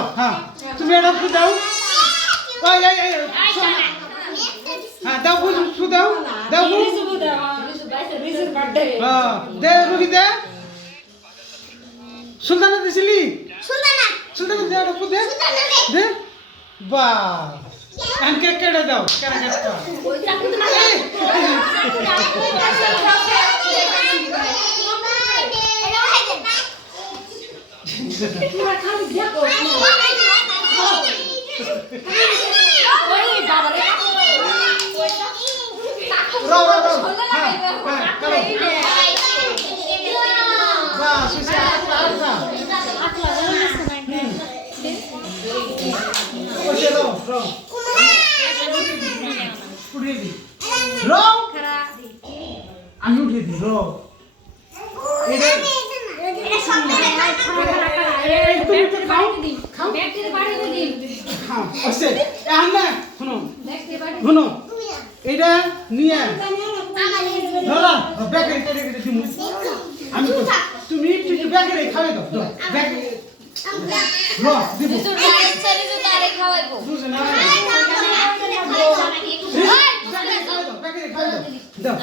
দাও হ্যাঁ তুমি এটা ফু দাও ওই হ্যাঁ দাও ফু দাও দাও ফু হ্যাঁ দে রুহি দে সুলতানা দিছিলি সুলতানা দে এটা ফু দে দে বাহ এখন কেক কেটে দাও কেটে কেটে আমি উঠে দিই এটা নিয়ে আমি তুমি একটু ব্যাগের খাওয়াই দাও দাও